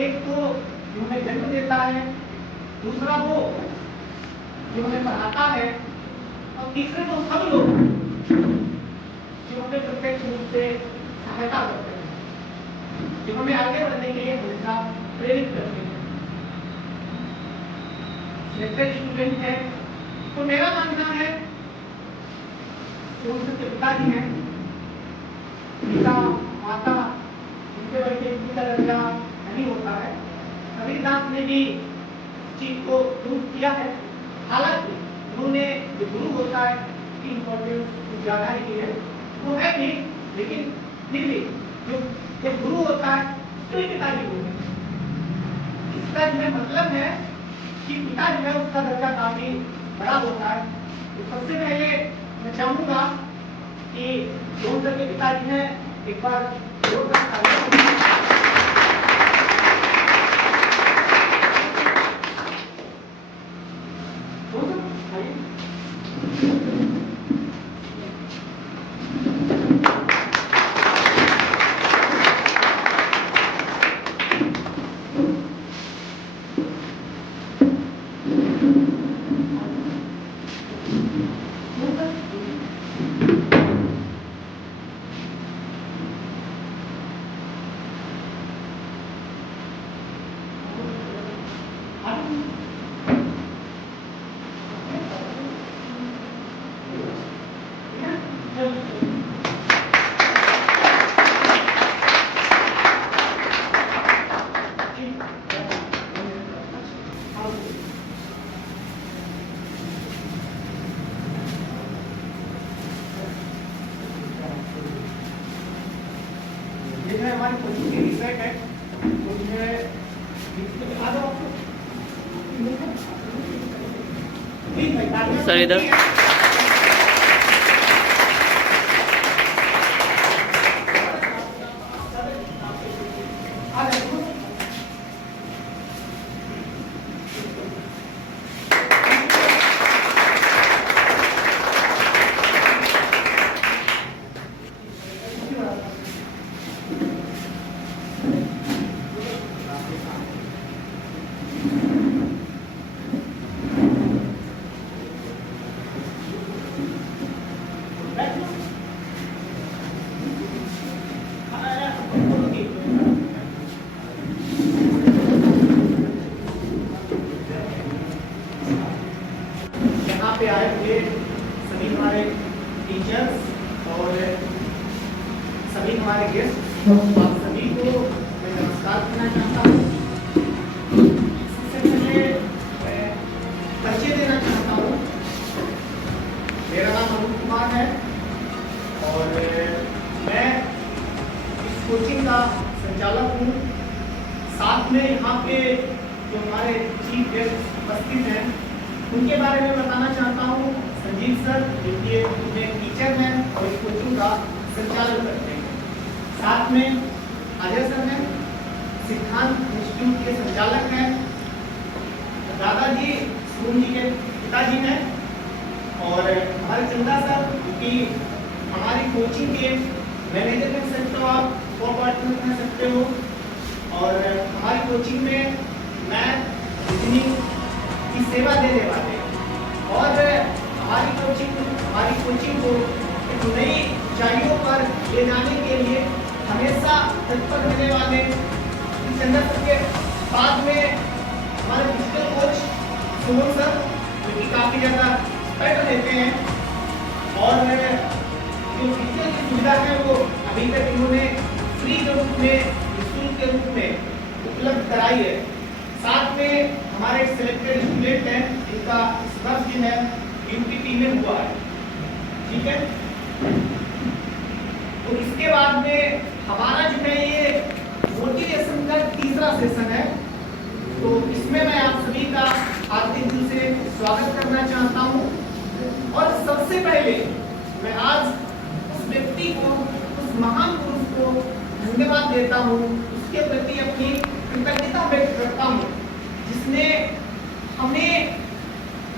एक तो जो हमें जन्म देता है, दूसरा वो जो हमें पढ़ाता है, और तीसरे तो हम लोग जो हमें प्रत्यक्ष रूप से सहायता करते हैं, जो हमें आगे बढ़ने के लिए हमेशा प्रेरित करते हैं। स्टूडेंट है तो मेरा मानना है जो उनके पिताजी हैं, पिता माता, उनके बैठे इनकी दर्जा नहीं होता है। कबीरदास ने भी चीज को दूर किया है। हालांकि उन्होंने जो गुरु होता है उसकी इम्पोर्टेंस कुछ ज्यादा ही है, वो है भी, लेकिन फिर भी जो गुरु होता है तो ही पिताजी गुरु है। इसका जो है मतलब है कि पिता जो है उसका दर्जा काफी बड़ा होता है। तो सबसे पहले मैं चाहूंगा कि जो के पिताजी हैं एक बार हमारी कोचिंग की रिसर्च है, तो सर इधर पे आए हुए सभी हमारे टीचर्स और सभी हमारे गेस्ट, आप सभी को मैं नमस्कार करना चाहता हूँ। सबसे पहले मैं परिचय देना चाहता हूँ। मेरा नाम अरुण कुमार है और मैं इस कोचिंग का संचालक हूँ। साथ में यहाँ पे जो हमारे चीफ गेस्ट उपस्थित हैं उनके बारे में बताना चाहता हूँ। संजीव सर जो कि टीचर हैं और इस कोचिंग का संचालन करते हैं। साथ में अजय सर हैं, सिद्धांत इंस्टीट्यूट के संचालक हैं। दादाजी सुन जी के पिताजी हैं और हमारे चंदा सर की हमारी कोचिंग के मैनेजर कह सकते हो, आप कोऑर्डिनेटर कह सकते हो। और हमारी कोचिंग में मैथ रीजनिंग की सेवा देने वाले और हमारी कोचिंग को एक नई ऊंचाइयों पर ले जाने के लिए हमेशा तत्पर रहने वाले चंदा सर के बाद में हमारे डिजिटल कोच सुमन सर जो कि काफी ज्यादा पैटर्न देते हैं और जो डिजिटल की सुविधा है वो अभी तक इन्होंने फ्री के रूप में, निःशुल्क के रूप में उपलब्ध कराई है। साथ में हमारे सिलेक्टेड स्टूडेंट हैं जिनका इस वर्ष जो है यूपीटी में हुआ है, ठीक है। तो इसके बाद में हमारा जो है ये मोटिवेशन का तीसरा सेशन है। तो इसमें मैं आप सभी का हार्दिक दिल से स्वागत करना चाहता हूँ। और सबसे पहले मैं आज उस व्यक्ति को, उस महान पुरुष को धन्यवाद देता हूँ, उसके प्रति अपनी कृतज्ञता व्यक्त करता हूँ जिसने हमें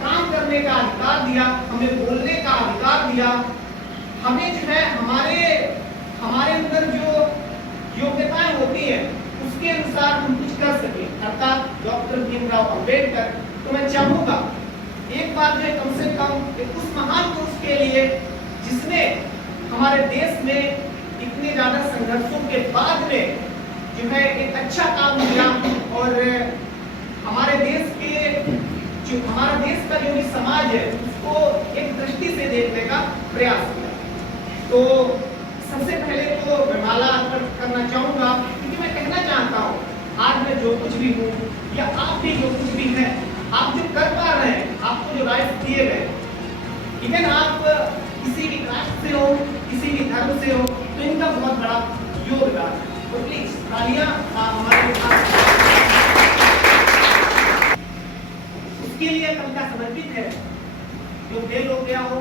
काम करने का अधिकार दिया, हमें बोलने का अधिकार दिया, हमें जो है हमारे अंदर जो योग्यताएं होती है उसके अनुसार हम कुछ अर्थात डॉक्टर भीमराव अंबेडकर, तो मैं चाहूंगा एक बार जो कम से कम उस महान पुरुष के लिए जिसने हमारे देश में इतने ज्यादा संघर्षों के बाद में जो है एक अच्छा काम किया और हमारे देश के जो हमारा देश का जो भी समाज है उसको एक दृष्टि से देखने का प्रयास किया। तो सबसे पहले तो मैं माला अर्पण करना चाहूंगा, क्योंकि मैं कहना चाहता हूँ आज मैं जो कुछ भी हूँ या आप भी जो कुछ भी है, आप जो कर पा रहे हैं, आपको जो राइट्स दिए गए, इवन आप किसी भी कास्ट से हो, किसी भी धर्म से हो, तो इनका बहुत बड़ा योगदान है। तो प्लीज तालियां हमारे साथ उसके लिए कविता समर्पित है। जो फेल हो गया हो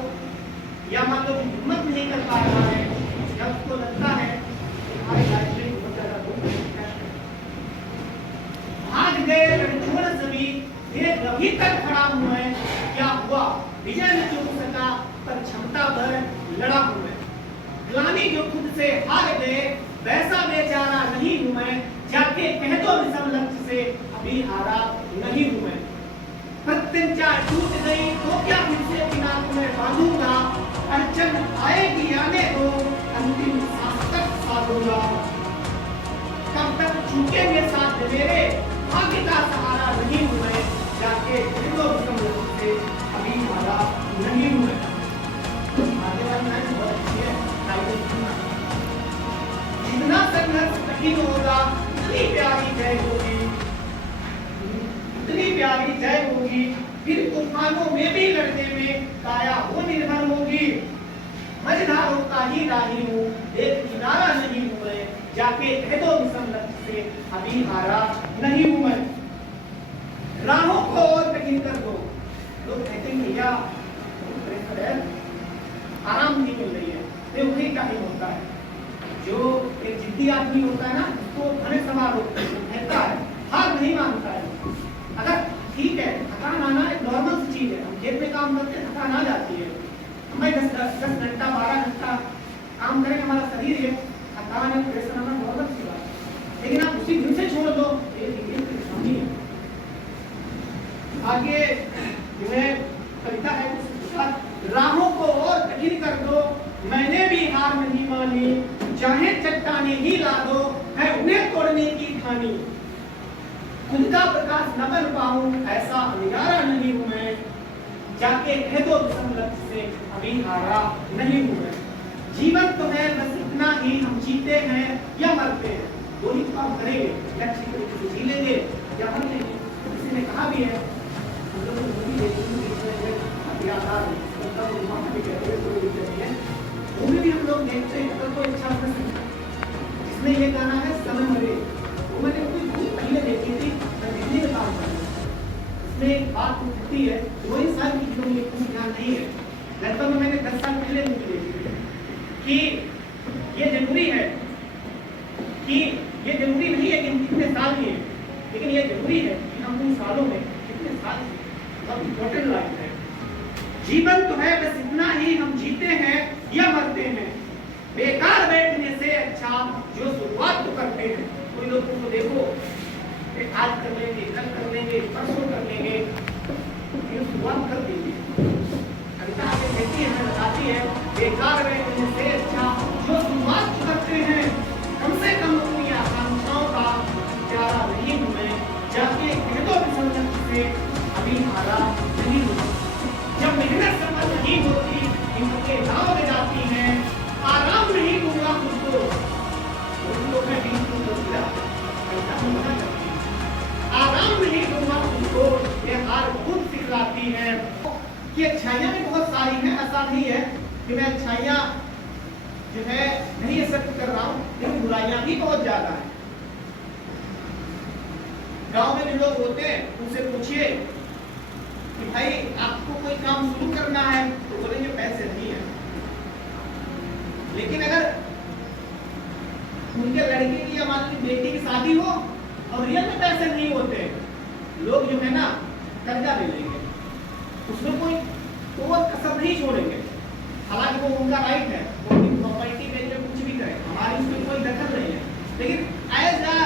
या मान लो हिम्मत नहीं कर पा रहा है, या उसको लगता है हमारी लाइफ में बहुत ज्यादा दुख है, भाग गए रणछोड़ सभी देख अभी तक खड़ा हुआ है, क्या हुआ विजय न चूक सका पर क्षमता पर लड़ा हूं मैं, ग्लानि जो खुद से हार गए वैसा बेचारा नहीं हूं मैं, जाके कह दो विषम लक्ष्य से अभी हारा नहीं हूं मैं, प्रत्यंचा टूट गई तो क्या फिर से बिना तुम्हें बांधूंगा, अड़चन आएगी आने दो अंतिम सांस तक साधूंगा, कब तक छूटेंगे साथ मेरे भाग्य का सहारा नहीं हूं मैं, जाके कह दो विषम लक्ष्य से अभी हारा नहीं हूं मैं। आगे वाली लाइन बहुत अच्छी है, जितना संघर्ष कठिन होगा इतनी प्यारी जय होगी, इतनी प्यारी जय होगी, फिर तूफानों में भी लड़ने में काया वो निर्भर होगी, मझधारों का ही राही हूँ एक किनारा नहीं हूँ मैं, जाके कह दो विषम लक्ष्य से अभी हारा नहीं हूँ मैं, राहों को और कठिन कर दो। लोग कहते हैं भैया प्रेशर है, आराम नहीं मिल रही है, तो वही का ही होता है। जो एक जिद्दी आदमी होता है ना, उसको घने सवार रहता है, हार नहीं मानता है। अगर ठीक है थकान आना एक नॉर्मल सी चीज है, हम खेत में काम करते हैं थकान आ जाती है, हमें 10 घंटा 12 घंटा काम करें हमारा शरीर है, थकान है प्रेशर आना नॉर्मल सी बात है, लेकिन आप उसी दिन से छोड़ दो ये परेशानी है। आगे जो है कविता है, राहों को और कठिन कर दो मैंने भी हार नहीं मानी, चाहे चट्टाने ही ला दो है उन्हें तोड़ने की ठानी, खुद का प्रकाश न बन पाऊं ऐसा अंगारा नहीं हूं मैं, जाके कह दो विषम लक्ष्य से अभी हारा नहीं हूं मैं, जीवन तो है बस इतना ही हम जीते हैं या मरते हैं, दो ही काम करेंगे, लक्ष्य तरीके से जी लेंगे या मर लेंगे। किसी ने कहा भी है मूवी भी हम लोग देखते हैं, अगर कोई अच्छा जिसने ये गाना है समय मरे, वो मैंने कोई पहले देखी थी, मैं दिल्ली में काम कर रहा हूँ, उसमें एक बात उठती है, वही साल की फिल्म में कुछ ध्यान नहीं है, लगभग में मैंने 10 साल पहले मूवी देखी थी कि ये जरूरी है कि ये जरूरी नहीं है कि हम कितने साल के हैं, लेकिन ये जरूरी है कि हम उन सालों में कितने साल बहुत इम्पोर्टेंट लाइफ है, जीवन तो है बस इतना ही हम जीते हैं या मरते हैं, बेकार बैठने से अच्छा जो शुरुआत तो करते हैं। कोई लोगों को देखो आज कर लेंगे, कल कर लेंगे, परसों कर लेंगे, ये शुरुआत कर देंगे। कविता आगे कहती है, बताती है बेकार बैठने से अच्छा जो शुरुआत तो करते हैं, कम से कम अपनी आकांक्षाओं का प्यारा नहीं हूं मैं, जाके कह दो विषम लक्ष्य से अभी हारा नहीं हूं। जब मेहनत सफल नहीं होती इनके दाव में जाती हैं, आराम नहीं दूंगा खुद आराम नहीं दूंगा खुद ये हार खुद सिखलाती है। कि अच्छाइयाँ भी बहुत सारी हैं, ऐसा नहीं है कि मैं अच्छाइयाँ जो है नहीं एक्सेप्ट कर रहा हूँ, लेकिन बुराइयाँ भी बहुत ज्यादा है। गांव में भी लोग होते हैं, उनसे पूछिए कि भाई आपको कोई काम शुरू करना है तो बोलेंगे पैसे नहीं है, लेकिन अगर उनके लड़के की या मान ली बेटी की शादी हो और रियल में पैसे नहीं होते, लोग जो है ना कर्जा ले लेंगे, उसमें कोई तो वो कसर नहीं छोड़ेंगे। हालांकि वो उनका राइट है, वो अपनी प्रॉपर्टी बेच के कुछ भी करे, हमारी उसमें कोई दखल नहीं है, लेकिन एज अ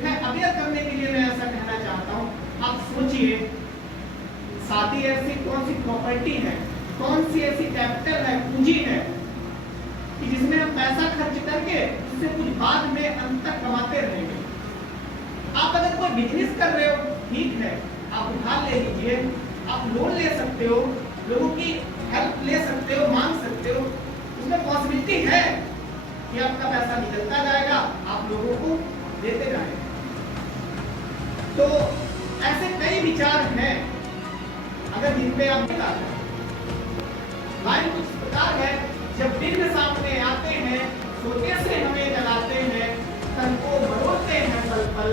अवेयर करने के लिए मैं ऐसा कहना चाहता हूँ आप सोचिए, शादी ऐसी कौन सी प्रॉपर्टी है, कौन सी ऐसी कैपिटल है, पूंजी है कि जिसमें हम पैसा खर्च करके उससे कुछ बाद में अंत तक कमाते रहेंगे। आप अगर कोई बिजनेस कर रहे हो, ठीक है, आप उधार ले लीजिए, आप लोन ले सकते हो, लोगों की हेल्प ले सकते हो, मांग सकते हो, उसमें पॉसिबिलिटी है कि आपका पैसा निकलता जाएगा, आप लोगों को देते जाएंगे। तो ऐसे कई विचार हैं, अगर जिन पे आप बता दें। लाइन कुछ प्रकार है, जब दिन सामने आते हैं, सोते से हमें जगाते हैं, तन को मरोड़ते हैं पल पल,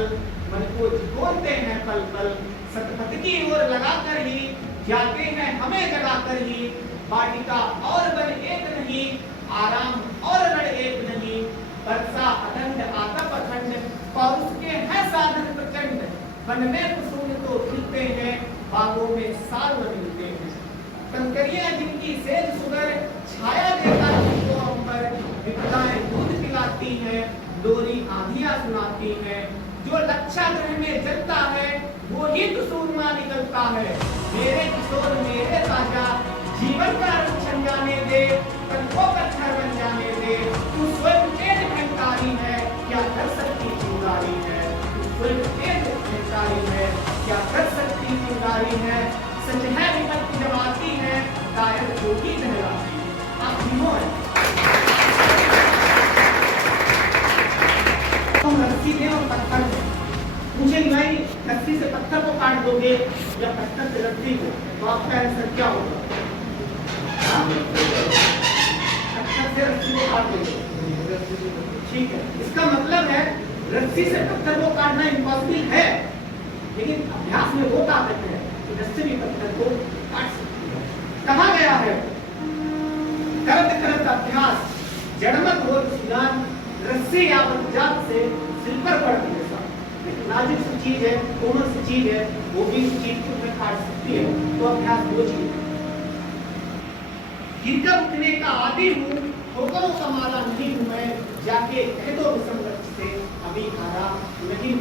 मन को झिकोरते हैं पल पल, सतपथ की ओर लगाकर ही जाते हैं हमें जगाकर ही, वाटिका और वन एक नहीं, आराम और रण एक नहीं, वर्षा अखंड आतप अखंड, पौरुष के हैं साधन प्रचंड, वन में कुसुम तो खिलते हैं, बागों में साल मिलते हैं, कंकरियां जिनकी सेज सुगर, छाया देता जिनको अंबर, विपदाएं दूध पिलाती हैं, लोरी आंधियां सुनाती हैं, जो लक्षा ग्रह में जलता है वो ही तो सूरमा निकलता है, मेरे किशोर मेरे राजा, जीवन का रंग छन जाने दे, कल्पों का घर बन जाने दे, तू स्वयं तेज भंडारी है, क्या कर सकती चिंगारी है, तू स्वयं तेज भंडारी है, क्या कर सकती चिंगारी है, सच है विपत्ति जब आती है, कायर जोगी कहलाती है। आप धीमो है, हम रस्सी में और पत्थर में पूछे कि भाई रस्सी से पत्थर को काट दोगे या पत्थर से रस्सी को, तो आपका आंसर क्या होगा? पत्थर से रस्सी को काट दोगे, ठीक है। इसका मतलब है रस्सी से पत्थर को काटना इम्पॉसिबल है, लेकिन अभ्यास में वो ताकत है कि रस्सी भी पत्थर को काट सकती है। कहा गया है, करत करत अभ्यास जड़मत हो ज्ञान, रस्सी या जात से सिर पर पड़ती है। नाजुक सी चीज है, कोमल सी चीज है, वो भी उस चीज को मैं काट सकती है, तो अभ्यास वो चीज है। गिरकर उठने का आदि हूँ, ठोकरों का माला नहीं हूँ मैं, जाके कह दो विषम लक्ष्य से अभी हारा नहीं